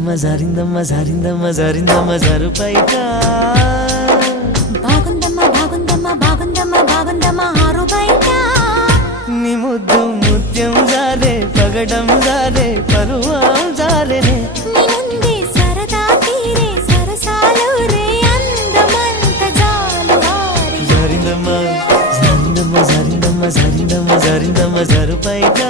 జారిందమ్మ జారిందమ్మ జారిందమ్మ జారు పైట బాగుందమ్మ బాగుందమ్మ బాగుందమ్మ బాగుందమ్మ ఆరు బయట నీ ముద్దు ముత్యం జారే పగడం జారే పరువం జారేనే నీ ముందే సరదా తీరే సరసాలు రే అందమంత జాలు వారి జారిందమ్మ జారిందమ్మ జారిందమ్మ జారిందమ్మ జారిందమ్మ జారు పైట